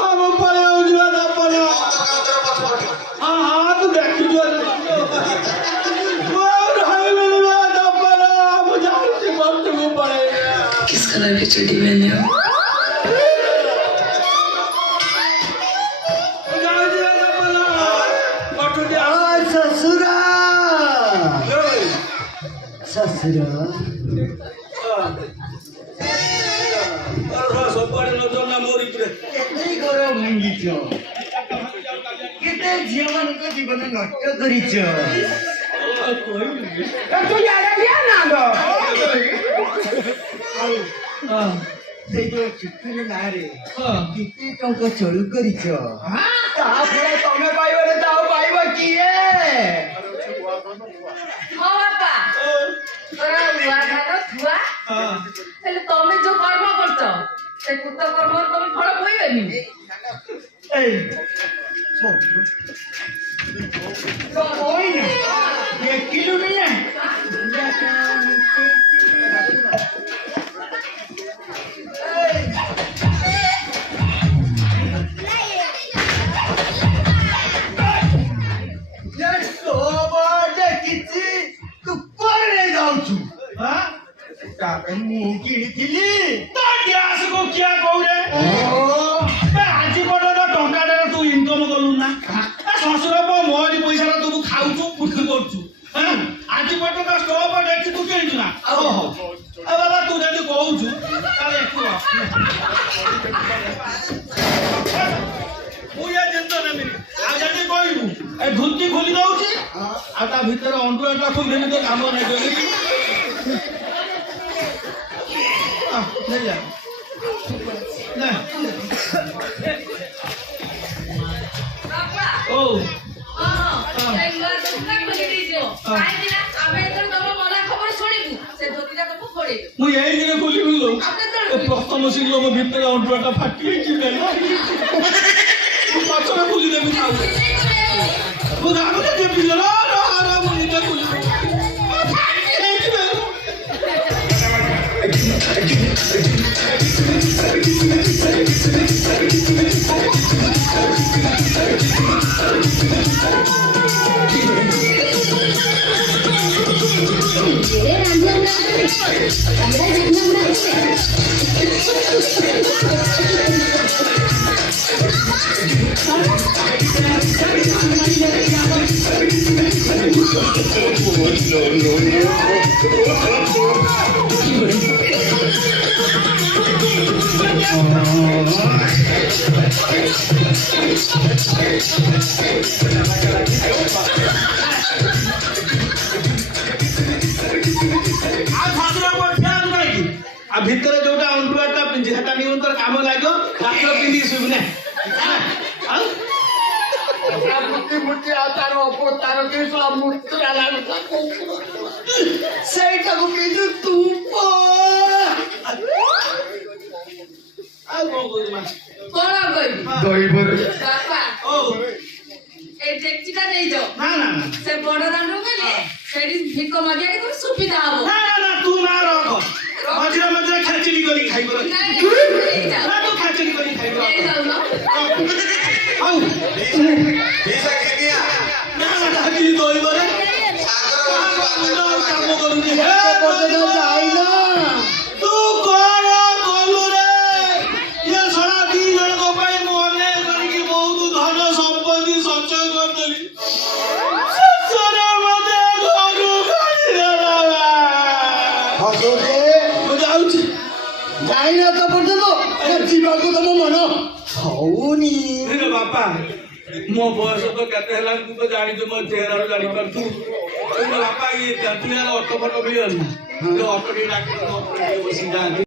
हम पड़े हो गया ना पड़े हाँ हाँ तो देखी जो वो हाई में ना पड़ा मुझे उसके वक्त में पड़े किस कलर की चड्डी पहने हो ससुरा ससुरा କେତେ ଗରମ ଭାଙ୍ଗିଛ କେତେ ଝିଅମାନଙ୍କ ଜୀବନ ନଷ୍ଟ କରିଛ ସେଇ ଯୋଉ ଚିଠିର ନାଁରେ କେତେ ଟଙ୍କା ଚଳୁ କରିଛ ତାପରେ ତମେ ପାଇବନି ତ ଆଉ ପାଇବ କିଏ ହଁ ବାପା ତୋର ନୂଆ ଧାନ ଥୁଆ ହେଲେ ତମେ ଯୋଉ କର୍ମ କରୁଛ ସେ କୃତ କର୍ମର ତମେ ଫଳ ପାଇବେନି ଏଇ କହିନା ଦେଖିଲୁନି ନା ମୁଁ କିଣିଥିଲି ଗ୍ୟାସ को क्या कहू रे ଆଜି ପର୍ଯ୍ୟନ୍ତ ଟଙ୍କାଟେ ତୁ ଇନକମ କଲୁ ନା ଶ୍ୱଶୁର ମୋରି ପଇସାରେ ତୁ ଖାଉଛୁ ଫୁଟି କରୁଛୁ ଆଜି ପର୍ଯ୍ୟନ୍ତ ଷ୍ଟୋଭ ଦେଖି ତୁ କିଣିଛୁ ନା ବାବା ତୁ ଯଦି କହୁଛୁ ତାହେଲେ ଏଠୁ ମୁଁ ଏ ଜିନିଷ ନେବି ଆଉ ଯଦି କହିବୁ ଏ ଧୁତି ଖୋଲି ଦଉଛି ଆଉ ତା ଭିତରେ ଅଣ୍ଡୁଆଟା ଖୋଲିଦେବି ତ କାମ ନାହିଁ କହିଲି ले जा ले ବାପା ओ ସେଇ ନୂଆ ଧୋତିଟା ଖୋଲି ଦେଇଦିଅ କାହିଁକି ନା ଆମେ ଯେତେବେଳେ ତମ ମନା ଖବର ଶୁଣିବୁ ସେ ଧୋତିଟା ତମକୁ ଖୋଳେଇବୁ ମୁଁ ଏଇ ଦିନ ଖୋଲି ବୁଝିଲୁ ଆଉ କେତେବେଳେ ପ୍ରଥମ ଶୀଘ୍ର ମୋ ଭିତରେ ଅଣ୍ଡୁଆଟା ଫାଟି ଯାଇଛି ପଛରେ ଖୋଲି ଦେବି ଖାଉ ମୁଁ ଜାଣୁଛି ଯେ ପିଲା ମୁଁ ନିଜେ ଖୋଲି ଭିତରେ ଯୋଉଟା ଅଣ୍ଡୁଆଟା ପିନ୍ଧି ସେଟା ନିୟନ୍ତ୍ରଣ କାମ ଲାଗିବ ରାତ୍ର ପିନ୍ଧି ଶୁଭୁନେ ସେଇଟାକୁ କିନ୍ତୁ ତୁ ଆଉ କଣ କରିବୁ କଣ କହିବି ବାପା এই ডেকচিটা নেইছো ନା ନା ନା ସେ ବଡ ଦାଣ୍ଡକୁ ଗଲେ ସେଠି ଭିକ ମାଗିବାକୁ ତମେ ସୁବିଧା ହବ ନା ନା ତୁ ନା ରଖ ମଝିରେ ମଝିରେ ଖେଚୁଡି କରି ଖାଇବ ନାଇଁ ନେଇଯାଅ ନା ତୁ ଖେଚୁଡି କରି ଖାଇବ ନେଇଯାଉନ ଆଉ ନା ନା କି ଦଇବରେ କାମ କରୁଛି ଯାଇନ ତୁ କଣ କଲୁ ରେ ଇଏ ଶଳା ଦି ଜଣଙ୍କ ପାଇଁ ମୁଁ ଅନ୍ୟାୟ କରିକି ବହୁତ ଧନ ସମ୍ପତ୍ତି ସଞ୍ଚୟ କରିଦେଲି ଶେଷରେ ମତେ ଘରୁ କାଢିଦେଲା ମୁଁ ଯାଉଛି ଯାଇନ ତ ପର୍ଯ୍ୟନ୍ତ ଯିବାକୁ ତମ ମନ ହଉନି ବାପା ମୋ ବୟସ ତ କେତେ ହେଲାଣି ତୁ ତ ଜାଣିଛୁ ମୋ ଚେହେରାରୁ ଜାଣିପାରୁଛୁ ବାପା ଇଏ ଅଟୋ ଫଟୋ ମିଳିବନି ଅଟୋ ଟିକେ ଡାକି ବସି ଯାଆନ୍ତି